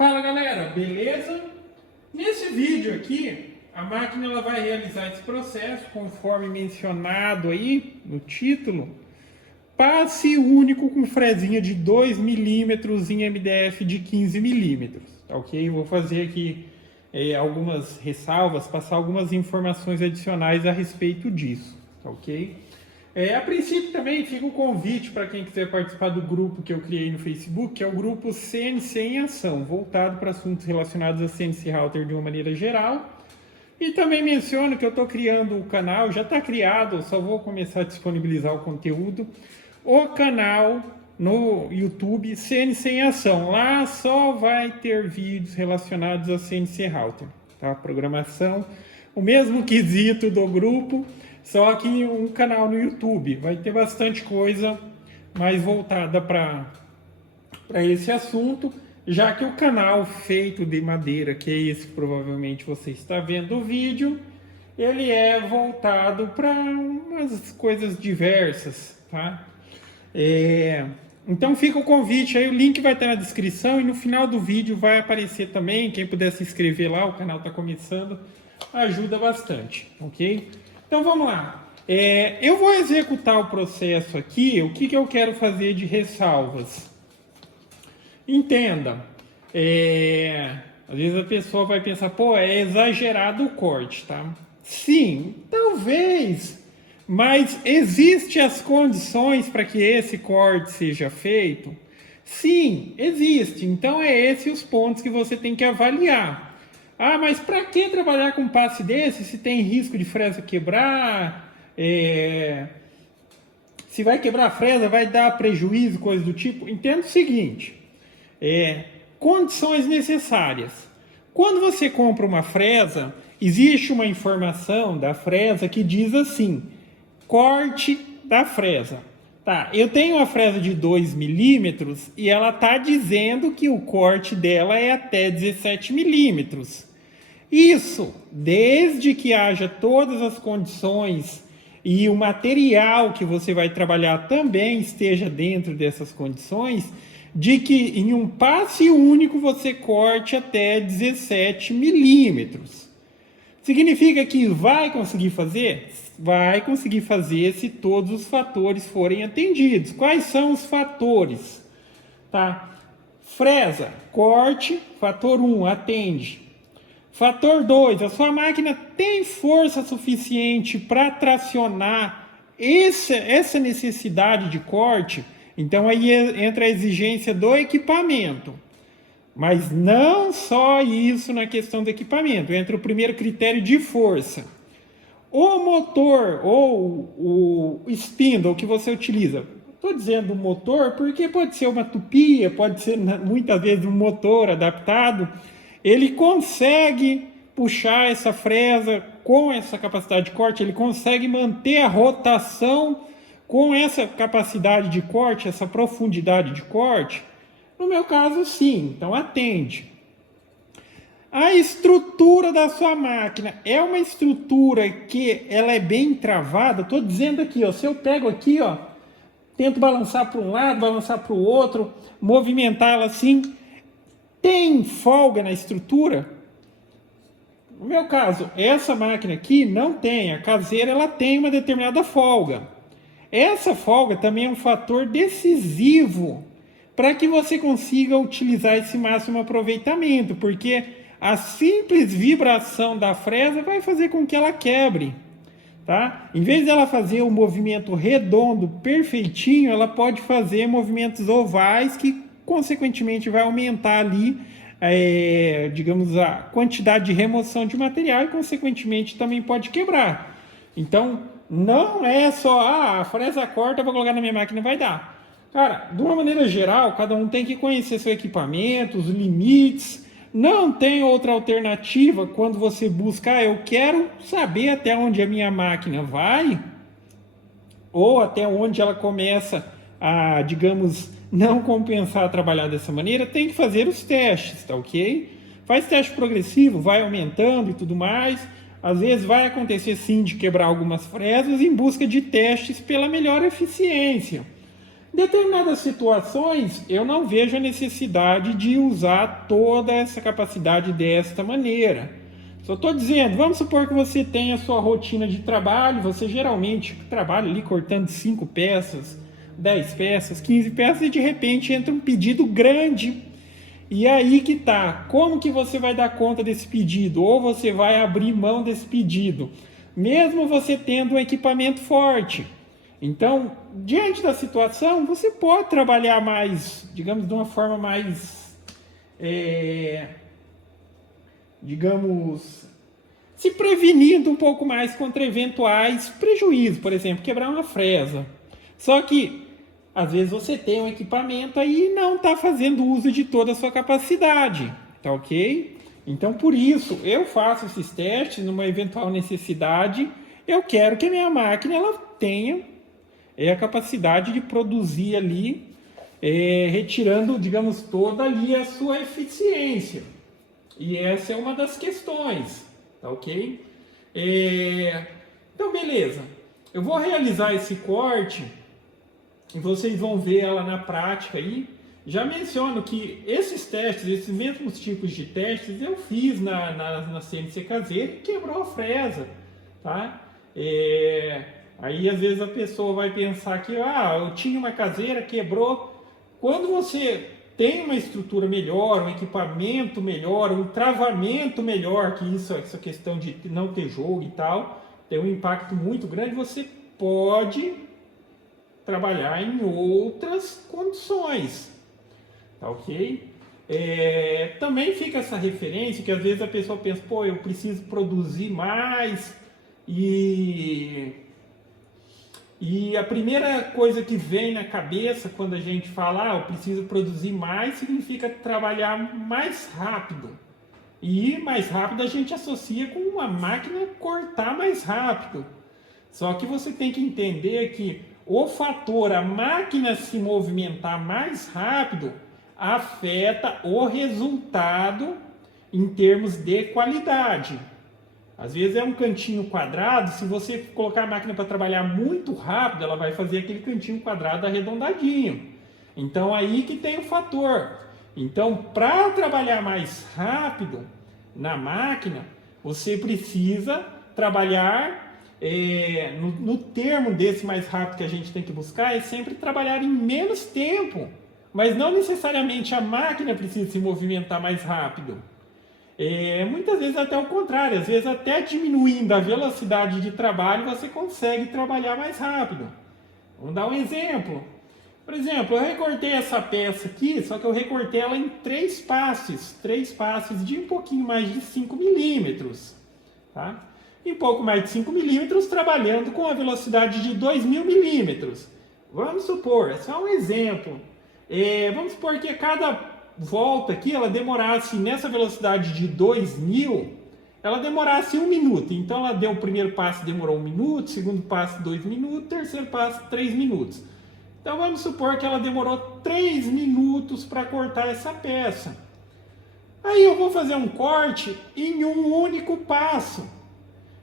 Fala galera, beleza? Nesse vídeo aqui, a máquina ela vai realizar esse processo conforme mencionado aí no título. Passe único com frezinha de 2 milímetros em MDF de 15 milímetros, tá ok? Vou fazer aqui algumas ressalvas, passar algumas informações adicionais a respeito disso, tá ok? A princípio também fica o convite para quem quiser participar do grupo que eu criei no Facebook, que é o grupo CNC em Ação, voltado para assuntos relacionados a CNC Router de uma maneira geral. E também menciono que eu estou criando o canal, já está criado, eu só vou começar a disponibilizar o conteúdo, o canal no YouTube CNC em Ação. Lá só vai ter vídeos relacionados a CNC Router, tá? Programação, o mesmo quesito do grupo, só que um canal no YouTube. Vai ter bastante coisa mais voltada para esse assunto, já que o canal feito de madeira, que é esse que provavelmente você está vendo o vídeo, ele é voltado para umas coisas diversas, tá? Então fica o convite aí, o link vai estar na descrição e no final do vídeo vai aparecer também. Quem puder se inscrever lá, o canal está começando, ajuda bastante, ok? Então vamos lá. Eu vou executar o processo aqui. O que eu quero fazer de ressalvas? Entenda, às vezes a pessoa vai pensar, pô, é exagerado o corte, tá? Sim, talvez, mas existem as condições para que esse corte seja feito? Sim, existe. Então esses os pontos que você tem que avaliar. Ah, mas para que trabalhar com um passe desse se tem risco de fresa quebrar? Se vai quebrar a fresa, vai dar prejuízo, coisa do tipo? Entenda o seguinte, condições necessárias. Quando você compra uma fresa, existe uma informação da fresa que diz assim, corte da fresa. Tá, eu tenho uma fresa de 2 milímetros e ela está dizendo que o corte dela é até 17 milímetros. Isso, desde que haja todas as condições e o material que você vai trabalhar também esteja dentro dessas condições, de que em um passe único você corte até 17 milímetros. Significa que vai conseguir fazer? Vai conseguir fazer se todos os fatores forem atendidos. Quais são os fatores? Tá? Fresa, corte, fator 1, atende. Fator 2, a sua máquina tem força suficiente para tracionar essa necessidade de corte? Então aí entra a exigência do equipamento. Mas não só isso na questão do equipamento, entra o primeiro critério de força. O motor ou o spindle que você utiliza, estou dizendo motor porque pode ser uma tupia, pode ser muitas vezes um motor adaptado, ele consegue puxar essa fresa com essa capacidade de corte, ele consegue manter a rotação com essa capacidade de corte, essa profundidade de corte? No meu caso, sim, então atende. A estrutura da sua máquina é uma estrutura que ela é bem travada. Estou dizendo aqui, ó, se eu pego aqui, ó, tento balançar para um lado, balançar para o outro, movimentar ela assim, tem folga na estrutura? No meu caso, essa máquina aqui não tem, a caseira ela tem uma determinada folga. Essa folga também é um fator decisivo para que você consiga utilizar esse máximo aproveitamento, porque a simples vibração da fresa vai fazer com que ela quebre, tá? Em vez dela fazer um movimento redondo perfeitinho, ela pode fazer movimentos ovais que consequentemente vai aumentar ali, digamos, a quantidade de remoção de material e consequentemente também pode quebrar. Então não é só, a fresa corta, vou colocar na minha máquina, vai dar. Cara, de uma maneira geral, cada um tem que conhecer seu equipamento, os limites. Não tem outra alternativa quando você busca, eu quero saber até onde a minha máquina vai, ou até onde ela começa a, digamos, não compensar trabalhar dessa maneira, tem que fazer os testes, tá ok? Faz teste progressivo, vai aumentando e tudo mais. Às vezes vai acontecer sim de quebrar algumas fresas em busca de testes pela melhor eficiência. Em determinadas situações, eu não vejo a necessidade de usar toda essa capacidade desta maneira. Só estou dizendo, vamos supor que você tenha a sua rotina de trabalho, você geralmente trabalha ali cortando 5 peças, 10 peças, 15 peças, e de repente entra um pedido grande. E aí que tá, como que você vai dar conta desse pedido? Ou você vai abrir mão desse pedido, mesmo você tendo um equipamento forte. Então, diante da situação, você pode trabalhar mais, digamos, de uma forma mais, digamos, se prevenindo um pouco mais contra eventuais prejuízos, por exemplo, quebrar uma fresa. Só que, às vezes, você tem um equipamento aí e não está fazendo uso de toda a sua capacidade, tá ok? Então, por isso, eu faço esses testes numa eventual necessidade. Eu quero que a minha máquina ela tenha a capacidade de produzir ali, retirando, digamos, toda ali a sua eficiência. E essa é uma das questões, tá ok? Então, beleza. Eu vou realizar esse corte e vocês vão ver ela na prática aí. Já menciono que esses testes, esses mesmos tipos de testes, eu fiz na CNC caseira e quebrou a fresa, tá? Aí às vezes a pessoa vai pensar que eu tinha uma caseira, quebrou. Quando você tem uma estrutura melhor, um equipamento melhor, um travamento melhor, que isso, essa questão de não ter jogo e tal, tem um impacto muito grande, você pode trabalhar em outras condições, tá ok? Também fica essa referência que às vezes a pessoa pensa, pô, eu preciso produzir mais e a primeira coisa que vem na cabeça quando a gente fala, eu preciso produzir mais, significa trabalhar mais rápido. E mais rápido a gente associa com uma máquina cortar mais rápido. Só que você tem que entender que o fator, a máquina se movimentar mais rápido, afeta o resultado em termos de qualidade. Às vezes é um cantinho quadrado, se você colocar a máquina para trabalhar muito rápido, ela vai fazer aquele cantinho quadrado arredondadinho. Então aí que tem o fator. Então, para trabalhar mais rápido na máquina, você precisa trabalhar, no termo desse mais rápido que a gente tem que buscar, é sempre trabalhar em menos tempo. Mas não necessariamente a máquina precisa se movimentar mais rápido. Muitas vezes até o contrário, às vezes até diminuindo a velocidade de trabalho você consegue trabalhar mais rápido. Vamos dar um exemplo. Por exemplo, eu recortei essa peça aqui, só que eu recortei ela em 3 passes de um pouquinho mais de 5 milímetros. Tá? E um pouco mais de 5 milímetros trabalhando com a velocidade de 2.000 milímetros. Vamos supor, é só um exemplo. Vamos supor que a cada volta aqui, ela demorasse nessa velocidade de 2.000, ela demorasse 1 minuto. Então ela deu o primeiro passo, demorou 1 minuto, segundo passo 2 minutos, terceiro passo 3 minutos. Então vamos supor que ela demorou 3 minutos para cortar essa peça. Aí eu vou fazer um corte em um único passo.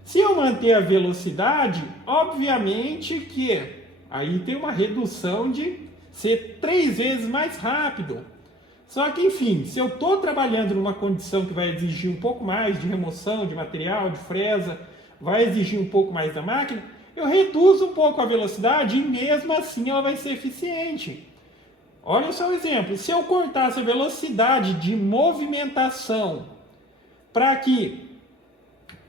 Se eu manter a velocidade, obviamente que aí tem uma redução de ser 3 vezes mais rápido. Só que, enfim, se eu estou trabalhando numa condição que vai exigir um pouco mais de remoção de material, de fresa, vai exigir um pouco mais da máquina, eu reduzo um pouco a velocidade e mesmo assim ela vai ser eficiente. Olha só o exemplo, se eu cortasse a velocidade de movimentação para que,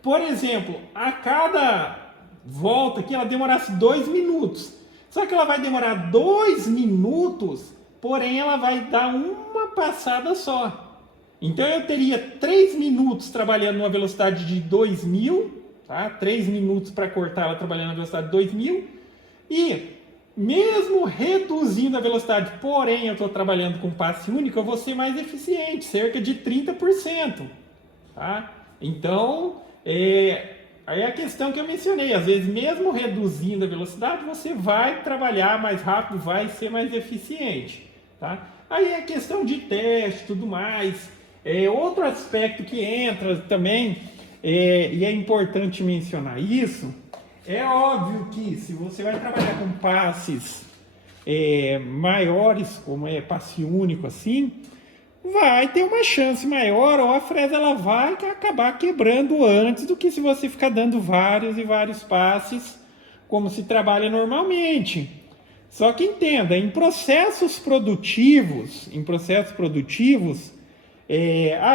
por exemplo, a cada volta aqui ela demorasse 2 minutos, só que ela vai demorar 2 minutos, porém ela vai dar uma passada só. Então eu teria 3 minutos trabalhando numa velocidade de 2.000, tá? 3 minutos para cortar ela trabalhando na velocidade de 2.000, e mesmo reduzindo a velocidade, porém eu estou trabalhando com passe único, eu vou ser mais eficiente, cerca de 30%. Tá? Então, aí é a questão que eu mencionei, às vezes mesmo reduzindo a velocidade, você vai trabalhar mais rápido, vai ser mais eficiente. Tá? Aí é questão de teste e tudo mais. Outro aspecto que entra também, e é importante mencionar isso, é óbvio que se você vai trabalhar com passes maiores, como é passe único assim, vai ter uma chance maior, ou a fresa ela vai acabar quebrando antes do que se você ficar dando vários e vários passes, como se trabalha normalmente. Só que entenda, em processos produtivos,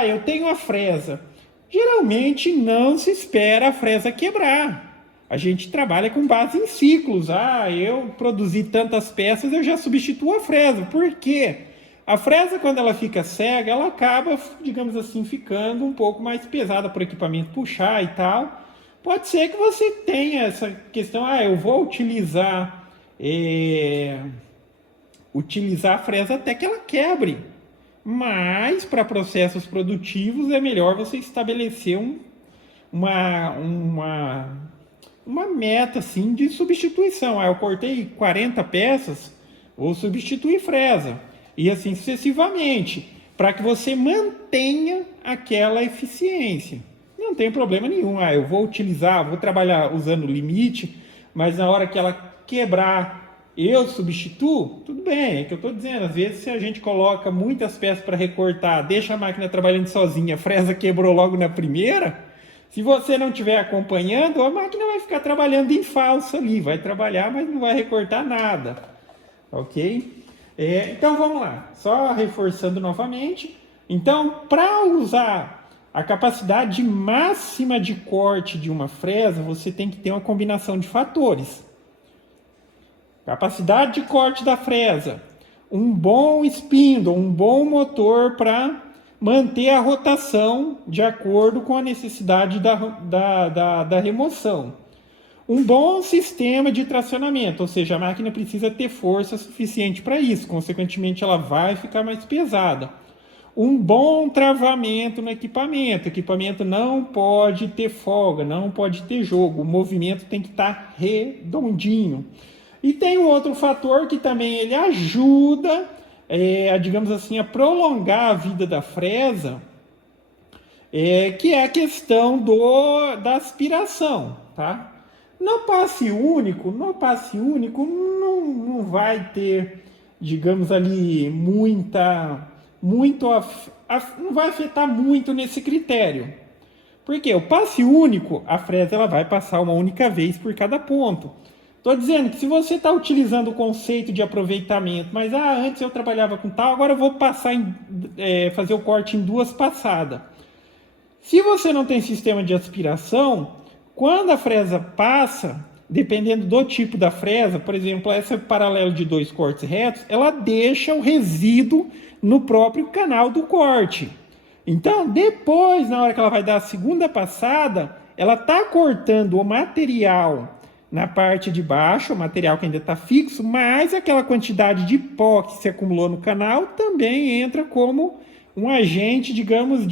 eu tenho a fresa. Geralmente não se espera a fresa quebrar. A gente trabalha com base em ciclos. Eu produzi tantas peças, eu já substituo a fresa. Por quê? A fresa, quando ela fica cega, ela acaba, digamos assim, ficando um pouco mais pesada para o equipamento puxar e tal. Pode ser que você tenha essa questão, eu vou utilizar a fresa até que ela quebre. Mas, para processos produtivos, é melhor você estabelecer uma meta assim, de substituição. Eu cortei 40 peças, vou substituir fresa. E assim sucessivamente, para que você mantenha aquela eficiência. Não tem problema nenhum. Eu vou trabalhar usando o limite, mas na hora que ela quebrar, eu substituo, tudo bem, é que eu estou dizendo, às vezes se a gente coloca muitas peças para recortar, deixa a máquina trabalhando sozinha, a fresa quebrou logo na primeira, se você não estiver acompanhando, a máquina vai ficar trabalhando em falso ali, vai trabalhar, mas não vai recortar nada, ok? Então vamos lá, só reforçando novamente, então para usar a capacidade máxima de corte de uma fresa, você tem que ter uma combinação de fatores. Capacidade de corte da fresa, um bom spindle, um bom motor para manter a rotação de acordo com a necessidade da remoção. Um bom sistema de tracionamento, ou seja, a máquina precisa ter força suficiente para isso, consequentemente ela vai ficar mais pesada. Um bom travamento no equipamento, o equipamento não pode ter folga, não pode ter jogo, o movimento tem que estar redondinho. E tem um outro fator que também ele ajuda, digamos assim, a prolongar a vida da fresa, que é a questão da aspiração, tá? No passe único não vai ter, digamos ali, não vai afetar muito nesse critério. Porque o passe único, a fresa ela vai passar uma única vez por cada ponto. Estou dizendo que se você está utilizando o conceito de aproveitamento, mas antes eu trabalhava com tal, agora eu vou fazer o corte em 2 passadas. Se você não tem sistema de aspiração, quando a fresa passa, dependendo do tipo da fresa, por exemplo, essa é paralelo de 2 cortes retos, ela deixa o resíduo no próprio canal do corte. Então, depois, na hora que ela vai dar a segunda passada, ela está cortando o material na parte de baixo, o material que ainda está fixo, mas aquela quantidade de pó que se acumulou no canal também entra como um agente, digamos,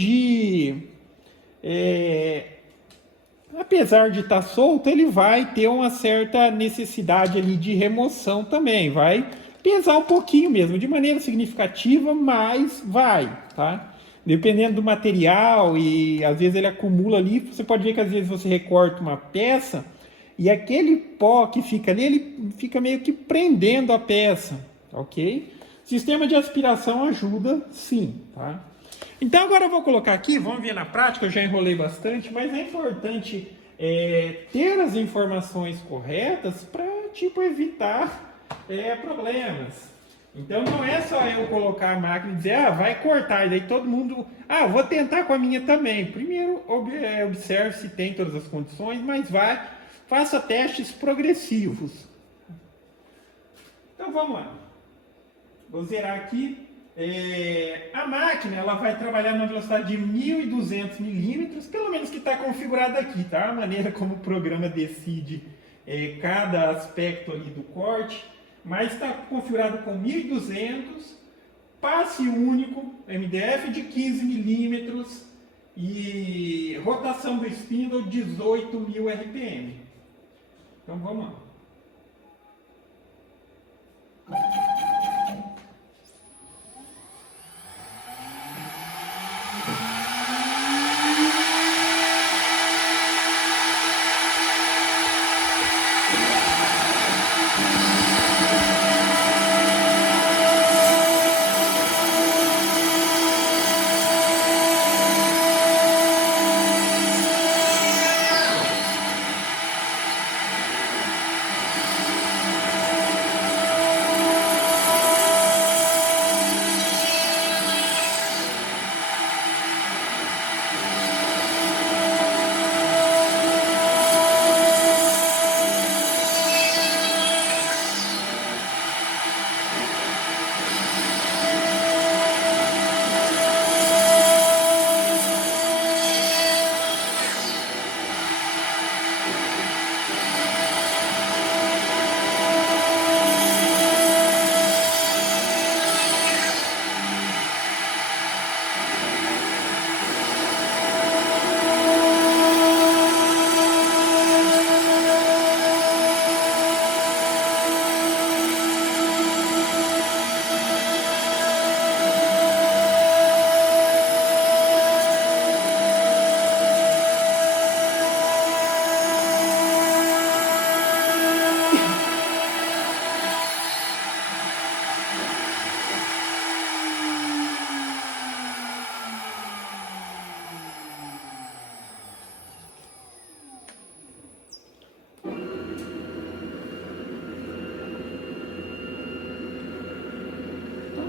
apesar de estar solto, ele vai ter uma certa necessidade ali de remoção também, vai pesar um pouquinho mesmo, de maneira significativa, mas vai, tá? Dependendo do material e às vezes ele acumula ali, você pode ver que às vezes você recorta uma peça e aquele pó que fica ali, ele fica meio que prendendo a peça, ok? Sistema de aspiração ajuda sim, tá? Então agora eu vou colocar aqui, vamos ver na prática, eu já enrolei bastante, mas é importante ter as informações corretas para evitar problemas. Então não é só eu colocar a máquina e dizer, vai cortar, e daí todo mundo, vou tentar com a minha também. Primeiro observe se tem todas as condições, mas faça testes progressivos. Então vamos lá. Vou zerar aqui. A máquina ela vai trabalhar na velocidade de 1.200 milímetros, pelo menos que está configurado aqui, tá? A maneira como o programa decide cada aspecto ali do corte, mas está configurado com 1.200, passe único, MDF de 15 milímetros e rotação do spindle 18.000 RPM. Então vamos lá.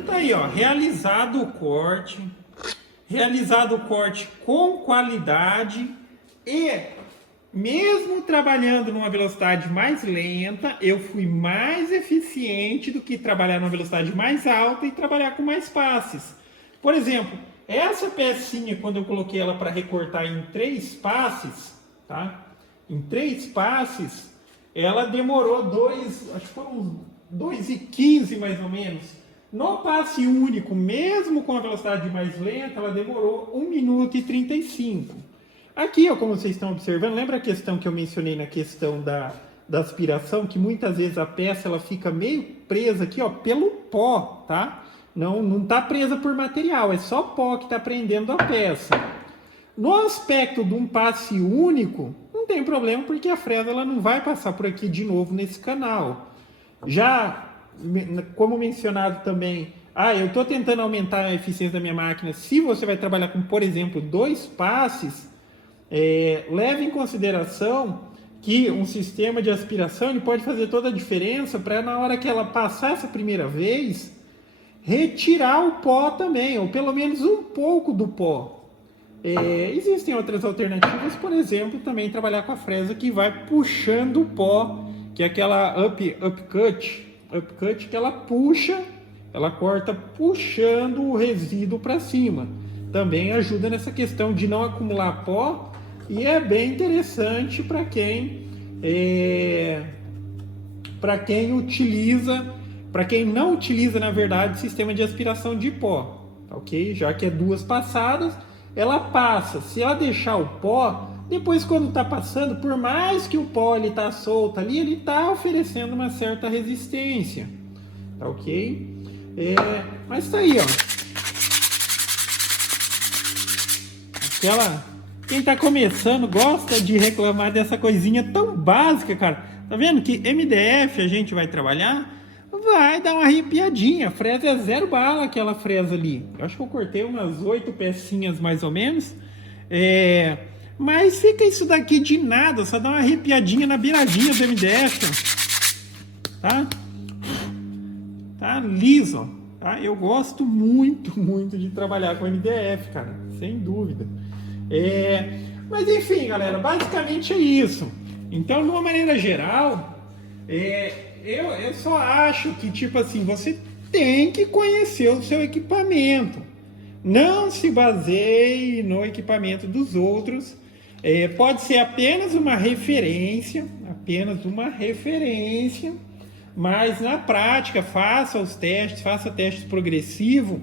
Tá aí, ó, realizado o corte com qualidade e mesmo trabalhando numa velocidade mais lenta, eu fui mais eficiente do que trabalhar numa velocidade mais alta e trabalhar com mais passes. Por exemplo, essa pecinha, quando eu coloquei ela para recortar em 3 passes, tá? Em 3 passes, ela demorou acho que foram 2,15 mais ou menos. No passe único, mesmo com a velocidade mais lenta, ela demorou 1 minuto e 35. Aqui, ó, como vocês estão observando, lembra a questão que eu mencionei na questão da aspiração, que muitas vezes a peça ela fica meio presa aqui, ó, pelo pó, tá? Não está presa por material, é só pó que está prendendo a peça. No aspecto de um passe único, não tem problema, porque a fresa ela não vai passar por aqui de novo nesse canal. Já, como mencionado também, eu estou tentando aumentar a eficiência da minha máquina. Se você vai trabalhar com, por exemplo, 2 passes, leve em consideração que um sistema de aspiração ele pode fazer toda a diferença para na hora que ela passar essa primeira vez, retirar o pó também, ou pelo menos um pouco do pó. Existem outras alternativas, por exemplo, também trabalhar com a fresa que vai puxando o pó, que é aquela upcut que ela puxa, ela corta puxando o resíduo para cima. Também ajuda nessa questão de não acumular pó e é bem interessante para quem não utiliza, na verdade, sistema de aspiração de pó, ok? Já que é 2 passadas, ela passa. Se ela deixar o pó, depois quando está passando, por mais que o pó ele está solto ali, ele está oferecendo uma certa resistência, tá ok? Mas tá aí, ó. Quem está começando gosta de reclamar dessa coisinha tão básica, cara. Tá vendo que MDF a gente vai trabalhar? Vai dar uma arrepiadinha. A fresa é 0 bala, aquela fresa ali. Eu acho que eu cortei umas 8 pecinhas mais ou menos. Mas fica isso daqui de nada. Só dá uma arrepiadinha na beiradinha do MDF. Ó. Tá liso. Tá? Eu gosto muito, muito de trabalhar com MDF, cara. Sem dúvida. Mas enfim, galera. Basicamente é isso. Então, de uma maneira geral... Eu só acho que, tipo assim, você tem que conhecer o seu equipamento. Não se baseie no equipamento dos outros. Pode ser apenas uma referência, mas na prática, faça os testes, faça testes progressivos,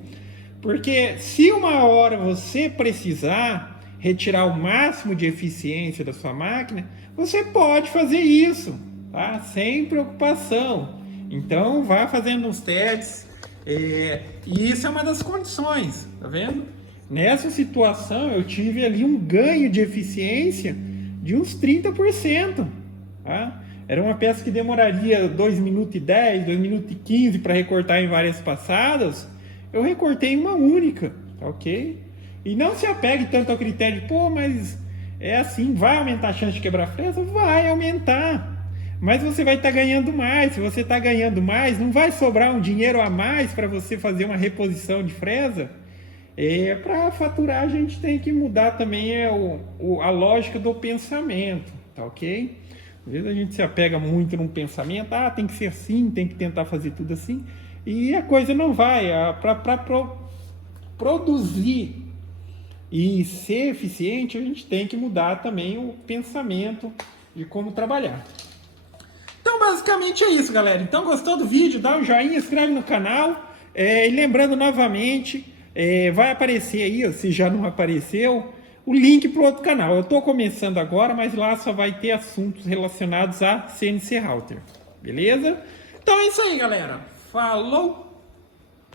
porque se uma hora você precisar retirar o máximo de eficiência da sua máquina, você pode fazer isso. Tá? Sem preocupação. Então vá fazendo uns testes. E isso é uma das condições, tá vendo? Nessa situação eu tive ali um ganho de eficiência de uns 30%. Tá? Era uma peça que demoraria 2 minutos e 10, 2 minutos e 15 para recortar em várias passadas. Eu recortei em uma única, tá ok? E não se apegue tanto ao critério de, mas é assim, vai aumentar a chance de quebrar a fresa? Vai aumentar. Mas você vai estar ganhando mais. Se você está ganhando mais, não vai sobrar um dinheiro a mais para você fazer uma reposição de fresa? Para faturar, a gente tem que mudar também a lógica do pensamento, tá ok? Às vezes a gente se apega muito num pensamento, tem que ser assim, tem que tentar fazer tudo assim, e a coisa não vai. Para produzir e ser eficiente, a gente tem que mudar também o pensamento de como trabalhar. Então, basicamente é isso, galera. Então, gostou do vídeo? Dá um joinha, inscreve no canal. E lembrando novamente, vai aparecer aí, se já não apareceu, o link para o outro canal. Eu estou começando agora, mas lá só vai ter assuntos relacionados a CNC Router. Beleza? Então é isso aí, galera. Falou!